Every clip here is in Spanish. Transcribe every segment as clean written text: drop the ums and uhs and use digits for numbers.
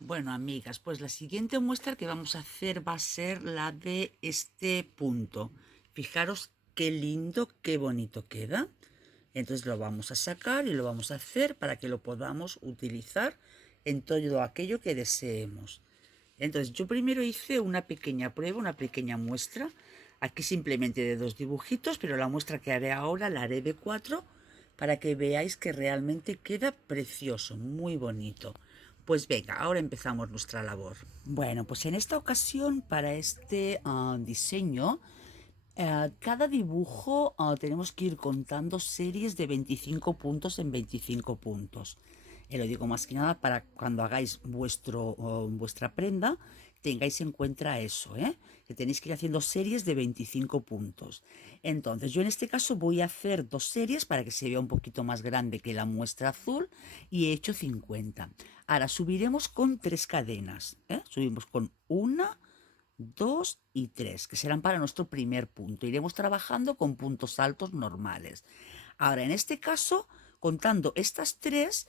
Bueno, amigas, pues la siguiente muestra que vamos a hacer va a ser la de este punto. Fijaros qué lindo, qué bonito queda. Entonces lo vamos a sacar y lo vamos a hacer para que lo podamos utilizar en todo aquello que deseemos. Entonces yo primero hice una pequeña prueba, una pequeña muestra. Aquí simplemente de 2 dibujitos, pero la muestra que haré ahora la haré de 4 para que veáis que realmente queda precioso, muy bonito. Pues venga, ahora empezamos nuestra labor. Bueno, pues en esta ocasión para este diseño, cada dibujo tenemos que ir contando series de 25 puntos en 25 puntos. Lo digo más que nada para cuando hagáis vuestra prenda, tengáis en cuenta eso, que tenéis que ir haciendo series de 25 puntos. Entonces, yo en este caso voy a hacer 2 series para que se vea un poquito más grande que la muestra azul y he hecho 50. Ahora subiremos con 3 cadenas, subimos con una, 2 y 3, que serán para nuestro primer punto. Iremos trabajando con puntos altos normales. Ahora, en este caso, contando estas 3,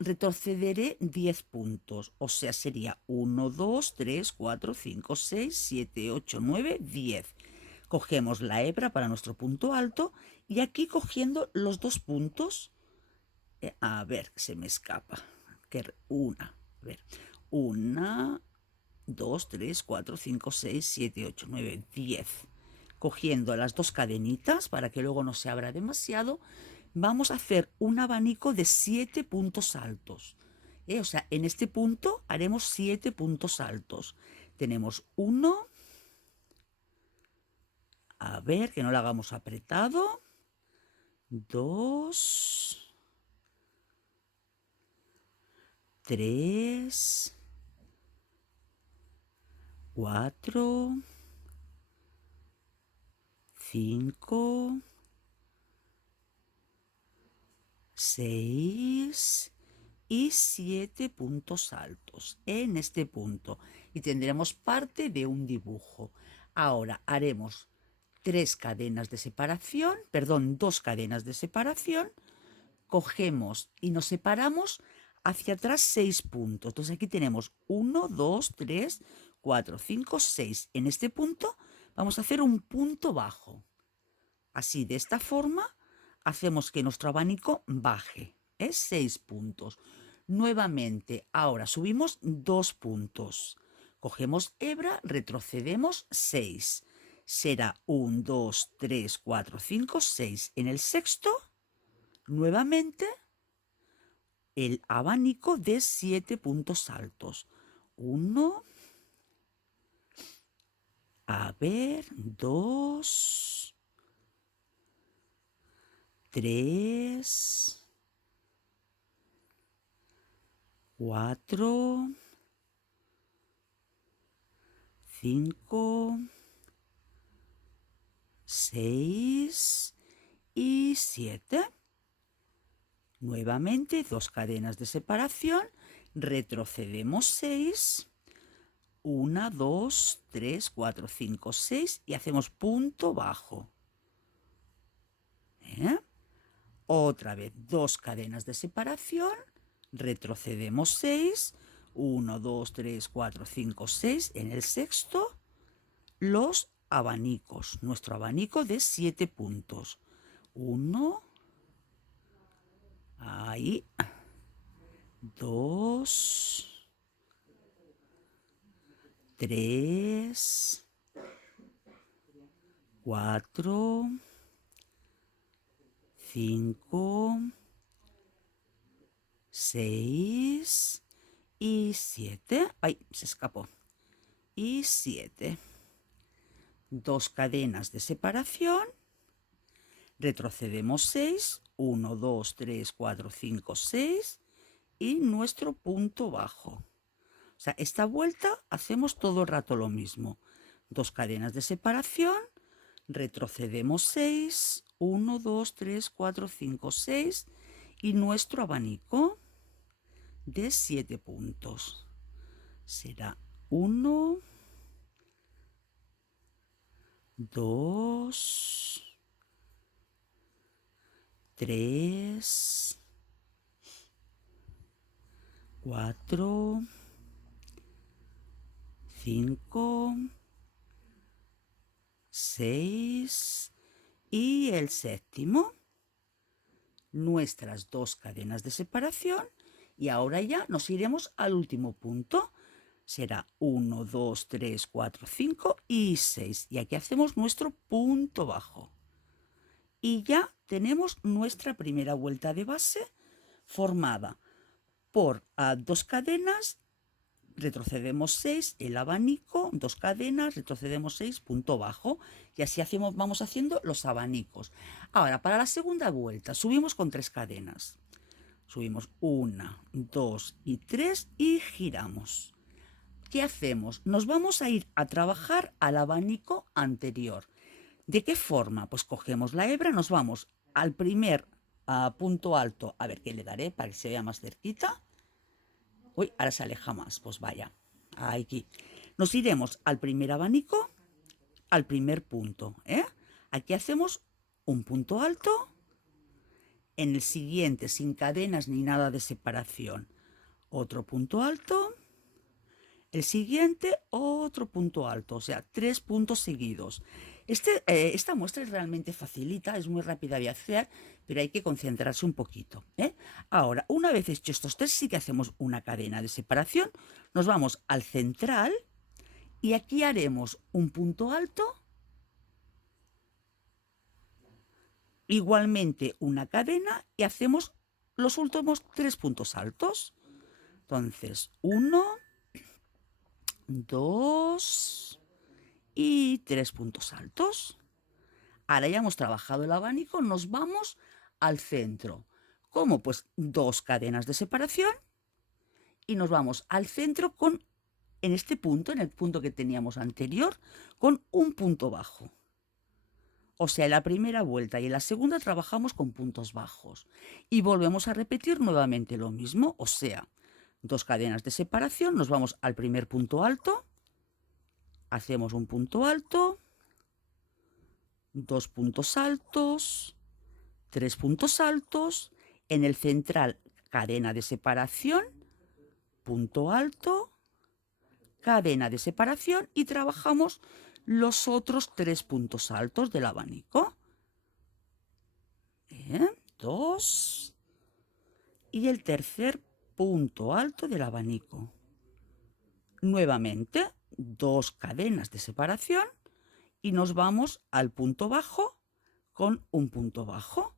retrocederé 10 puntos. O sea, sería 1, 2, 3, 4, 5, 6, 7, 8, 9, 10. Cogemos la hebra para nuestro punto alto y aquí cogiendo los 2 puntos, a ver, se me escapa. A ver, una, 2, 3, 4, 5, 6, 7, 8, 9, 10. Cogiendo las 2 cadenitas para que luego no se abra demasiado, vamos a hacer un abanico de 7 puntos altos. O sea, en este punto haremos 7 puntos altos. Tenemos uno, a ver, que no lo hagamos apretado. 2, 3, 4, 5, 6 y 7 puntos altos en este punto y tendremos parte de un dibujo. Ahora haremos 3 cadenas de separación, perdón, 2 cadenas de separación, cogemos y nos separamos hacia atrás 6 puntos. Entonces aquí tenemos 1, 2, 3, 4, 5, 6. En este punto vamos a hacer un punto bajo. Así, de esta forma, hacemos que nuestro abanico baje. Es 6 puntos. Nuevamente, ahora subimos 2 puntos. Cogemos hebra, retrocedemos 6. Será 1, 2, 3, 4, 5, 6. En el sexto, nuevamente, el abanico de 7 puntos altos. 1, a ver, 2, 3, 4, 5, 6 y 7. Nuevamente 2 cadenas de separación, retrocedemos 6, 1, 2, 3, 4, 5, 6 y hacemos punto bajo. Otra vez 2 cadenas de separación, retrocedemos 6, 1, 2, 3, 4, 5, 6. En el sexto, los abanicos, nuestro abanico de 7 puntos. 1, ahí, 2, 3, 4, 5, 6 y 7. Ay, se escapó. Y 7. 2 cadenas de separación, retrocedemos 6, 1, 2, 3, 4, 5, 6 y nuestro punto bajo. O sea, esta vuelta hacemos todo el rato lo mismo. 2 cadenas de separación, retrocedemos 6, 1, 2, 3, 4, 5, 6 y nuestro abanico de 7 puntos. Será 1, 2, 3, 4, 5, 6 y el séptimo. Nuestras 2 cadenas de separación y ahora ya nos iremos al último punto. Será 1, 2, 3, 4, 5 y 6. Y aquí hacemos nuestro punto bajo. Y ya tenemos nuestra primera vuelta de base formada por 2 cadenas, retrocedemos 6, el abanico, 2 cadenas, retrocedemos 6, punto bajo, y así vamos haciendo los abanicos. Ahora, para la segunda vuelta, subimos con 3 cadenas. Subimos 1, 2 y 3 y giramos. ¿Qué hacemos? Nos vamos a ir a trabajar al abanico anterior. ¿De qué forma? Pues cogemos la hebra, nos vamos al primer punto alto, a ver qué le daré para que se vea más cerquita. Uy, ahora se aleja más, pues vaya, aquí. Nos iremos al primer abanico, al primer punto, ¿eh? Aquí hacemos un punto alto, en el siguiente, sin cadenas ni nada de separación, otro punto alto, el siguiente, otro punto alto, o sea, 3 puntos seguidos. Esta muestra es realmente facilita, es muy rápida de hacer, pero hay que concentrarse un poquito, ¿eh? Ahora, una vez hecho estos 3, sí que hacemos una cadena de separación. Nos vamos al central y aquí haremos un punto alto, igualmente una cadena y hacemos los últimos 3 puntos altos. Entonces, 1, 2 y 3 puntos altos. Ahora ya hemos trabajado el abanico, nos vamos al centro. ¿Cómo? Pues 2 cadenas de separación y nos vamos al centro en este punto, en el punto que teníamos anterior, con un punto bajo. O sea, en la primera vuelta y en la segunda trabajamos con puntos bajos. Y volvemos a repetir nuevamente lo mismo, o sea, 2 cadenas de separación, nos vamos al primer punto alto, hacemos un punto alto, 2 puntos altos, 3 puntos altos, en el central cadena de separación, punto alto, cadena de separación y trabajamos los otros 3 puntos altos del abanico. 2 y el tercer punto alto del abanico. Nuevamente 2 cadenas de separación y nos vamos al punto bajo con un punto bajo.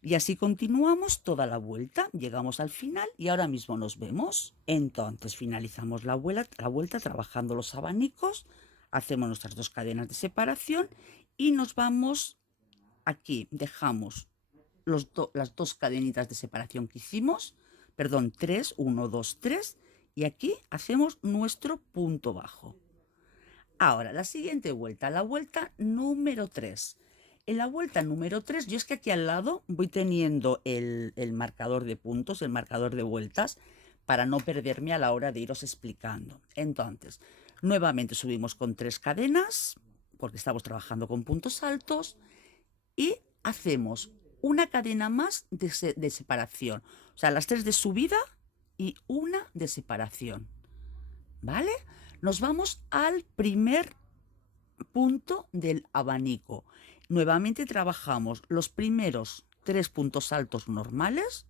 Y así continuamos toda la vuelta, llegamos al final y ahora mismo nos vemos. Entonces finalizamos la vuelta trabajando los abanicos, hacemos nuestras 2 cadenas de separación y nos vamos aquí, dejamos las 2 cadenitas de separación que hicimos, perdón, 3, 1, 2, 3, y aquí hacemos nuestro punto bajo. Ahora, la siguiente vuelta, la vuelta número 3. En la vuelta número 3, yo es que aquí al lado voy teniendo el marcador de puntos, el marcador de vueltas, para no perderme a la hora de iros explicando. Entonces, nuevamente subimos con 3 cadenas, porque estamos trabajando con puntos altos, y hacemos una cadena más de separación. O sea, las 3 de subida y una de separación. ¿Vale? Nos vamos al primer punto del abanico. Nuevamente trabajamos los primeros 3 puntos altos normales,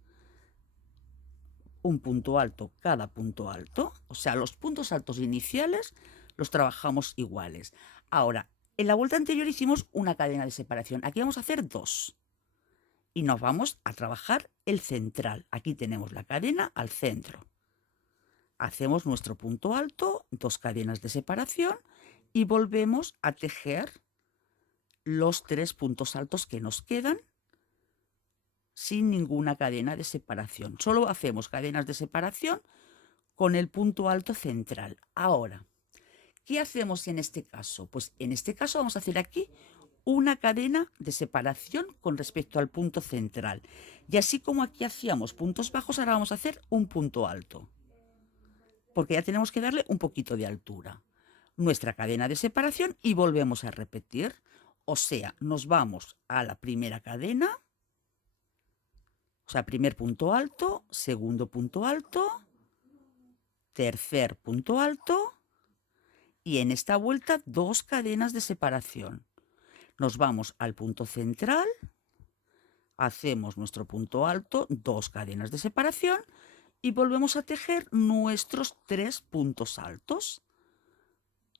un punto alto cada punto alto, o sea, los puntos altos iniciales los trabajamos iguales. Ahora, en la vuelta anterior hicimos una cadena de separación, aquí vamos a hacer 2 y nos vamos a trabajar el central. Aquí tenemos la cadena al centro. Hacemos nuestro punto alto, 2 cadenas de separación y volvemos a tejer los 3 puntos altos que nos quedan sin ninguna cadena de separación. Solo hacemos cadenas de separación con el punto alto central. Ahora, ¿qué hacemos en este caso? Pues en este caso vamos a hacer aquí una cadena de separación con respecto al punto central. Y así como aquí hacíamos puntos bajos, ahora vamos a hacer un punto alto, porque ya tenemos que darle un poquito de altura. Nuestra cadena de separación y volvemos a repetir. O sea, nos vamos a la primera cadena, o sea, primer punto alto, segundo punto alto, tercer punto alto y en esta vuelta 2 cadenas de separación. Nos vamos al punto central, hacemos nuestro punto alto, 2 cadenas de separación y volvemos a tejer nuestros 3 puntos altos.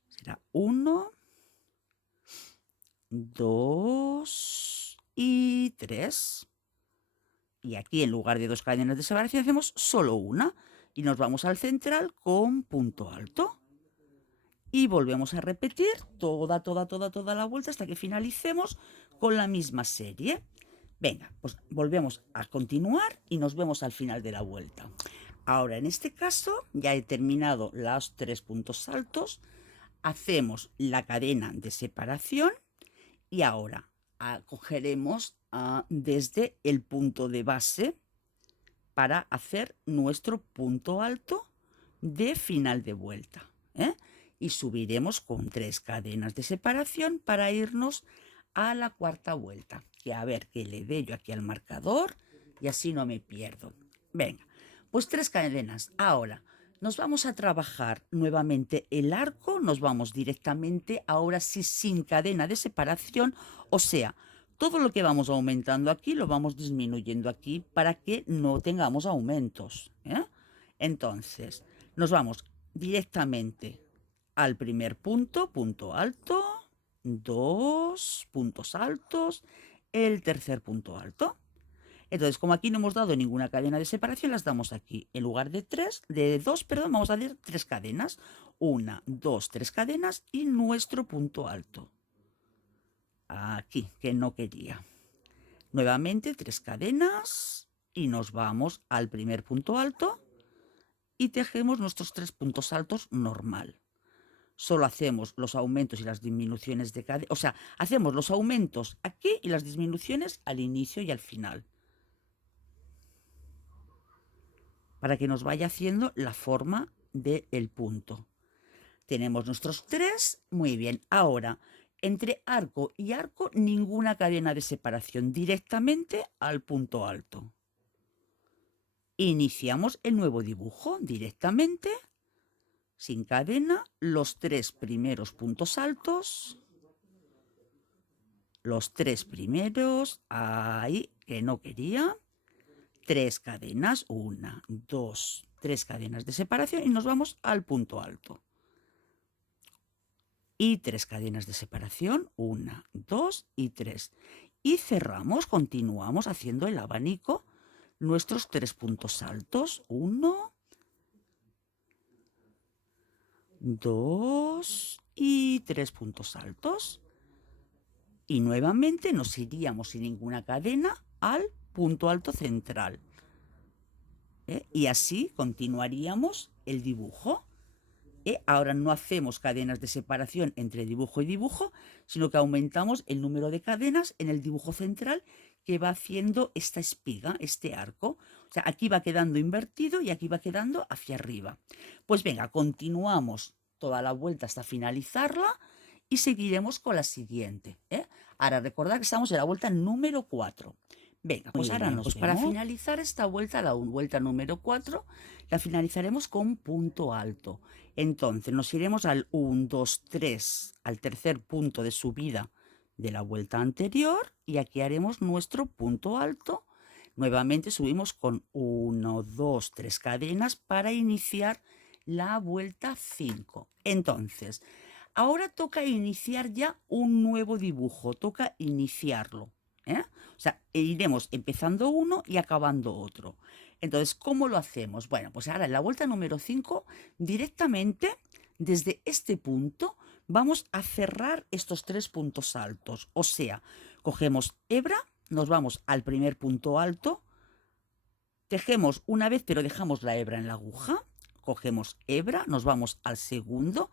Será 1, 2 y 3. Y aquí en lugar de 2 cadenas de separación hacemos solo una y nos vamos al central con punto alto. Y volvemos a repetir toda la vuelta hasta que finalicemos con la misma serie. Venga, pues volvemos a continuar y nos vemos al final de la vuelta. Ahora, en este caso, ya he terminado los 3 puntos altos. Hacemos la cadena de separación y ahora cogeremos desde el punto de base para hacer nuestro punto alto de final de vuelta. Y subiremos con 3 cadenas de separación para irnos a la cuarta vuelta. Que a ver, que le dé yo aquí al marcador y así no me pierdo. Venga, pues 3 cadenas. Ahora nos vamos a trabajar nuevamente el arco, nos vamos directamente, ahora sí sin cadena de separación, o sea, todo lo que vamos aumentando aquí lo vamos disminuyendo aquí para que no tengamos aumentos. Entonces, nos vamos directamente al primer punto, punto alto, 2 puntos altos, el tercer punto alto. Entonces, como aquí no hemos dado ninguna cadena de separación, las damos aquí. En lugar de 2, vamos a hacer 3 cadenas. 1, 2, 3 cadenas y nuestro punto alto. Aquí, que no quería. Nuevamente 3 cadenas y nos vamos al primer punto alto y tejemos nuestros 3 puntos altos normal. Solo hacemos los aumentos y las disminuciones de cadena, o sea, hacemos los aumentos aquí y las disminuciones al inicio y al final. Para que nos vaya haciendo la forma del punto. Tenemos nuestros 3, muy bien. Ahora, entre arco y arco, ninguna cadena de separación, directamente al punto alto. Iniciamos el nuevo dibujo directamente, sin cadena, los 3 primeros puntos altos, los 3 primeros, ahí, que no quería, 3 cadenas, 1, 2, 3 cadenas de separación y nos vamos al punto alto. Y 3 cadenas de separación, 1, 2 y 3. Y cerramos, continuamos haciendo el abanico, nuestros 3 puntos altos, 1, 2 y 3 puntos altos. Y nuevamente nos iríamos sin ninguna cadena al punto alto central. Y así continuaríamos el dibujo. Ahora no hacemos cadenas de separación entre dibujo y dibujo, sino que aumentamos el número de cadenas en el dibujo central que va haciendo esta espiga, este arco. O sea, aquí va quedando invertido y aquí va quedando hacia arriba. Pues venga, continuamos toda la vuelta hasta finalizarla y seguiremos con la siguiente. Ahora recordad que estamos en la vuelta número 4. Venga, pues ahora nos vemos. Para finalizar esta vuelta, la vuelta número 4, la finalizaremos con punto alto. Entonces nos iremos al 1, 2, 3, al tercer punto de subida de la vuelta anterior y aquí haremos nuestro punto alto. Nuevamente subimos con 1, 2, 3 cadenas para iniciar la vuelta 5. Entonces, ahora toca iniciar ya un nuevo dibujo, toca iniciarlo. O sea, iremos empezando uno y acabando otro. Entonces, ¿cómo lo hacemos? Bueno, pues ahora en la vuelta número 5, directamente desde este punto vamos a cerrar estos 3 puntos altos. O sea, cogemos hebra, nos vamos al primer punto alto, tejemos una vez pero dejamos la hebra en la aguja, cogemos hebra, nos vamos al segundo,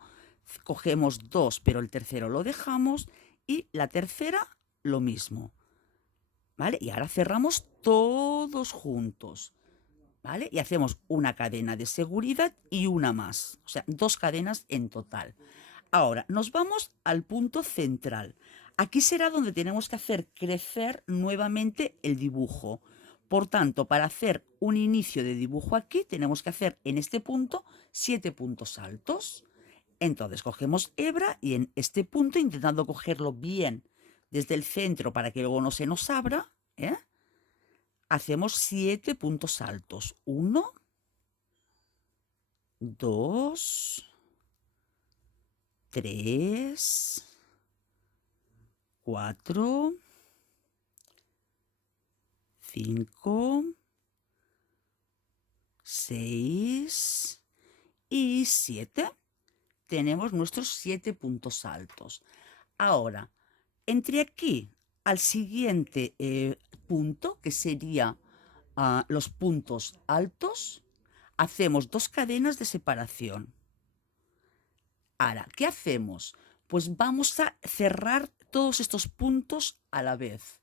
cogemos 2 pero el tercero lo dejamos y la tercera lo mismo. ¿Vale? Y ahora cerramos todos juntos, ¿vale? Y hacemos una cadena de seguridad y una más, o sea, 2 cadenas en total. Ahora, nos vamos al punto central. Aquí será donde tenemos que hacer crecer nuevamente el dibujo. Por tanto, para hacer un inicio de dibujo aquí, tenemos que hacer en este punto 7 puntos altos. Entonces cogemos hebra y en este punto, intentando cogerlo bien desde el centro para que luego no se nos abra, hacemos 7 puntos altos. 1, 2, 3, 4, 5, 6 y 7. Tenemos nuestros 7 puntos altos. Ahora, entre aquí al siguiente punto, que sería los puntos altos, hacemos 2 cadenas de separación. Ahora, ¿qué hacemos? Pues vamos a cerrar todos estos puntos a la vez.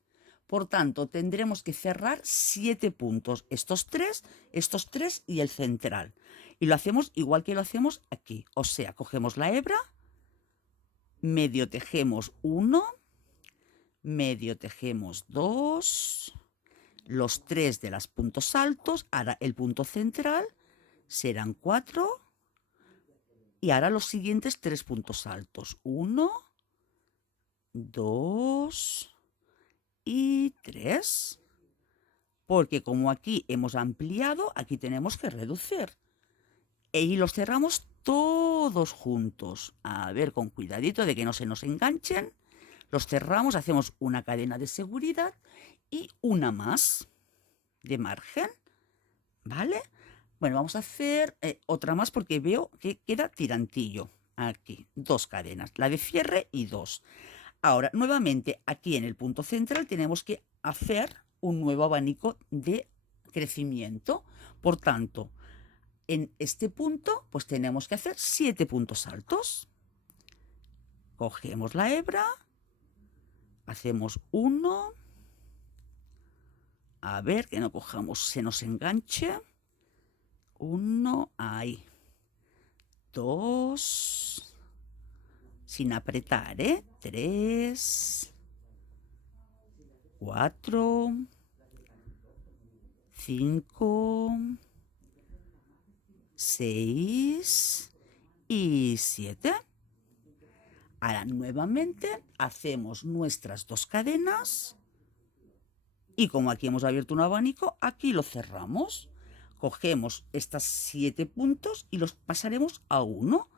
Por tanto, tendremos que cerrar 7 puntos, estos 3 y el central. Y lo hacemos igual que lo hacemos aquí. O sea, cogemos la hebra, medio tejemos 1, medio tejemos 2, los 3 de los puntos altos, ahora el punto central serán 4 y ahora los siguientes 3 puntos altos, 1, 2 y 3, porque como aquí hemos ampliado, aquí tenemos que reducir. Y los cerramos todos juntos. A ver, con cuidadito de que no se nos enganchen. Los cerramos, hacemos una cadena de seguridad y una más de margen, ¿vale? Bueno, vamos a hacer otra más porque veo que queda tirantillo. Aquí, 2 cadenas, la de cierre y 2. Ahora, nuevamente, aquí en el punto central tenemos que hacer un nuevo abanico de crecimiento. Por tanto, en este punto, pues tenemos que hacer 7 puntos altos. Cogemos la hebra, hacemos 1, a ver que no cojamos, se nos enganche. 1, ahí. 2, sin apretar, 3, 4, 5, 6 y 7. Ahora nuevamente hacemos nuestras 2 cadenas y como aquí hemos abierto un abanico, aquí lo cerramos. Cogemos estos 7 puntos y los pasaremos a 1.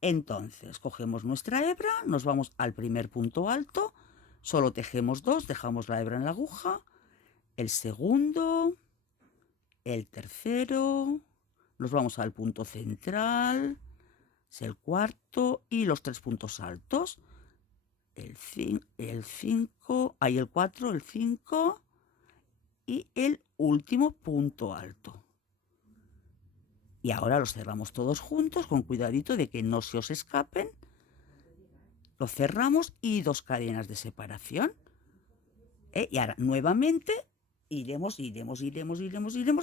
Entonces cogemos nuestra hebra, nos vamos al primer punto alto, solo tejemos 2, dejamos la hebra en la aguja, el segundo, el tercero, nos vamos al punto central, es el cuarto y los 3 puntos altos, el 5, ahí el 4, el 5 y el último punto alto. Y ahora los cerramos todos juntos con cuidadito de que no se os escapen. Lo cerramos y 2 cadenas de separación. Y ahora nuevamente iremos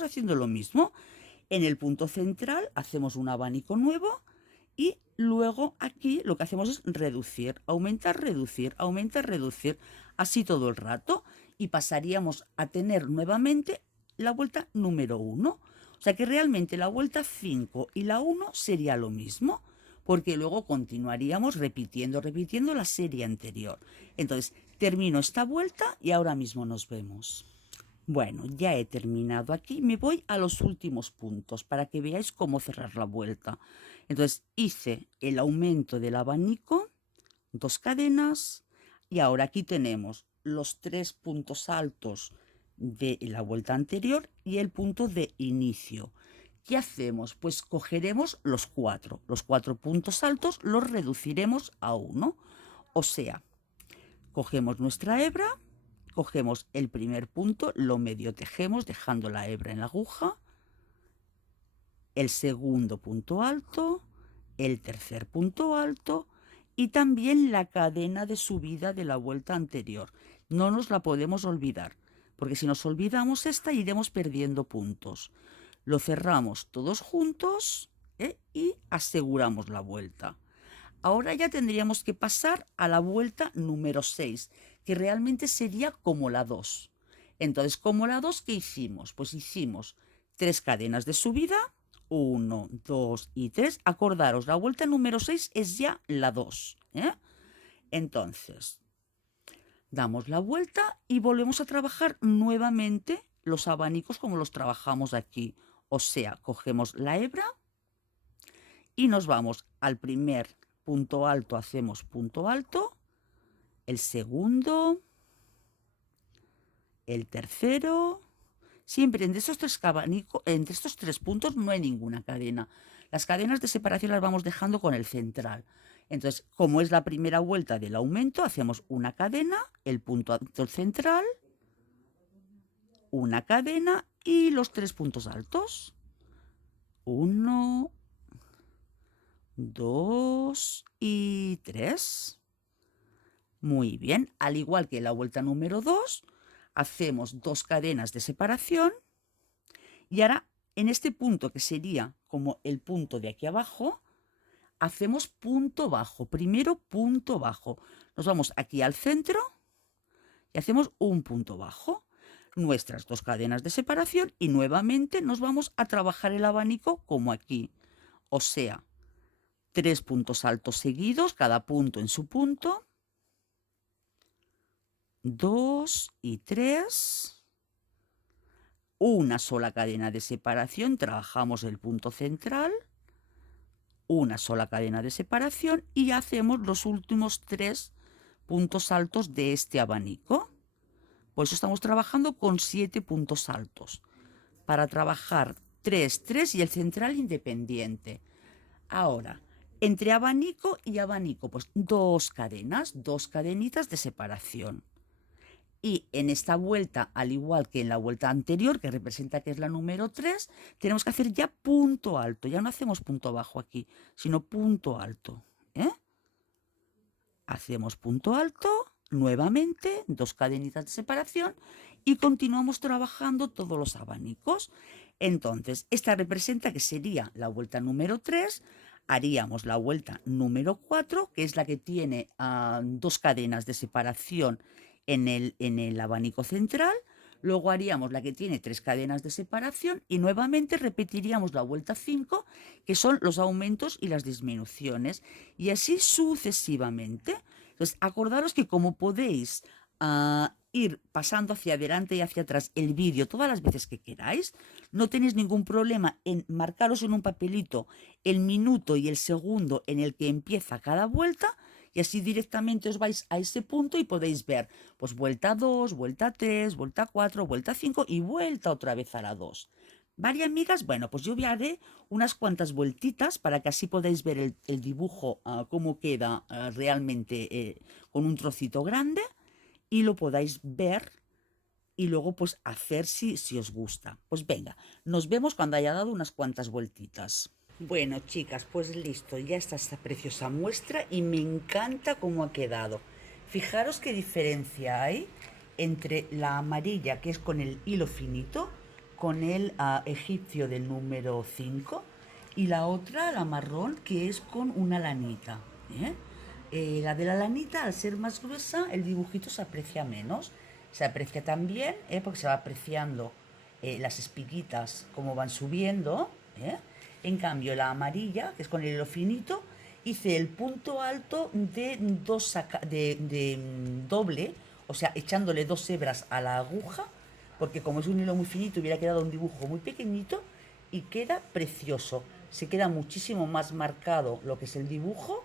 haciendo lo mismo. En el punto central hacemos un abanico nuevo y luego aquí lo que hacemos es reducir, aumentar, reducir, aumentar, reducir, así todo el rato. Y pasaríamos a tener nuevamente la vuelta número 1. O sea que realmente la vuelta 5 y la 1 sería lo mismo, porque luego continuaríamos repitiendo la serie anterior. Entonces, termino esta vuelta y ahora mismo nos vemos. Bueno, ya he terminado aquí. Me voy a los últimos puntos para que veáis cómo cerrar la vuelta. Entonces, hice el aumento del abanico, 2 cadenas, y ahora aquí tenemos los 3 puntos altos de la vuelta anterior y el punto de inicio. ¿Qué hacemos? Pues cogeremos los 4 puntos altos, los reduciremos a 1. O sea, cogemos nuestra hebra, cogemos el primer punto, lo medio tejemos dejando la hebra en la aguja, el segundo punto alto, el tercer punto alto y también la cadena de subida de la vuelta anterior. No nos la podemos olvidar, porque si nos olvidamos esta iremos perdiendo puntos. Lo cerramos todos juntos y aseguramos la vuelta. Ahora ya tendríamos que pasar a la vuelta número 6, que realmente sería como la 2. Entonces, como la 2, ¿qué hicimos? Pues hicimos 3 cadenas de subida, 1, 2 y 3. Acordaros, la vuelta número 6 es ya la 2. Entonces, damos la vuelta y volvemos a trabajar nuevamente los abanicos como los trabajamos aquí. O sea, cogemos la hebra y nos vamos al primer punto alto, hacemos punto alto, el segundo, el tercero. Siempre entre estos tres puntos no hay ninguna cadena. Las cadenas de separación las vamos dejando con el central. Entonces, como es la primera vuelta del aumento, hacemos una cadena, el punto alto central, una cadena y los tres puntos altos. 1, 2 y 3. Muy bien, al igual que en la vuelta número 2, hacemos dos cadenas de separación y ahora en este punto que sería como el punto de aquí abajo, hacemos punto bajo. Primero punto bajo. Nos vamos aquí al centro y hacemos un punto bajo. Nuestras dos cadenas de separación y nuevamente nos vamos a trabajar el abanico como aquí. O sea, 3 puntos altos seguidos, cada punto en su punto. 2 y 3. Una sola cadena de separación, trabajamos el punto central. Una sola cadena de separación y hacemos los últimos 3 puntos altos de este abanico. Por eso estamos trabajando con 7 puntos altos. Para trabajar 3, 3 y el central independiente. Ahora, entre abanico y abanico, pues dos cadenas, dos cadenitas de separación. Y en esta vuelta, al igual que en la vuelta anterior, que representa que es la número 3, tenemos que hacer ya punto alto. Ya no hacemos punto bajo aquí, sino punto alto. Hacemos punto alto, nuevamente, dos cadenitas de separación y continuamos trabajando todos los abanicos. Entonces, esta representa que sería la vuelta número 3. Haríamos la vuelta número 4, que es la que tiene dos cadenas de separación en el abanico central. Luego haríamos la que tiene 3 cadenas de separación y nuevamente repetiríamos la vuelta 5, que son los aumentos y las disminuciones, y así sucesivamente. Entonces, acordaros que como podéis ir pasando hacia adelante y hacia atrás el vídeo todas las veces que queráis, no tenéis ningún problema en marcaros en un papelito el minuto y el segundo en el que empieza cada vuelta, y así directamente os vais a ese punto y podéis ver, pues vuelta 2, vuelta 3, vuelta 4, vuelta 5 y vuelta otra vez a la 2. ¿Vale, amigas? Bueno, pues yo haré unas cuantas vueltitas para que así podáis ver el dibujo, cómo queda realmente con un trocito grande y lo podáis ver y luego pues hacer si os gusta. Pues venga, nos vemos cuando haya dado unas cuantas vueltitas. Bueno, chicas, pues listo, ya está esta preciosa muestra y me encanta cómo ha quedado. Fijaros qué diferencia hay entre la amarilla, que es con el hilo finito, con el egipcio del número 5, y la otra, la marrón, que es con una lanita. La de la lanita, al ser más gruesa, el dibujito se aprecia menos. Se aprecia también, porque se va apreciando las espiguitas como van subiendo. En cambio, la amarilla, que es con el hilo finito, hice el punto alto de doble, o sea, echándole 2 hebras a la aguja, porque como es un hilo muy finito hubiera quedado un dibujo muy pequeñito y queda precioso. Se queda muchísimo más marcado lo que es el dibujo,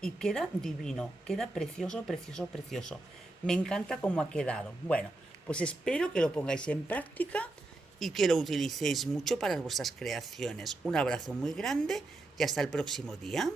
y queda divino, queda precioso, precioso, precioso. Me encanta cómo ha quedado. Bueno, pues espero que lo pongáis en práctica y que lo utilicéis mucho para vuestras creaciones. Un abrazo muy grande y hasta el próximo día.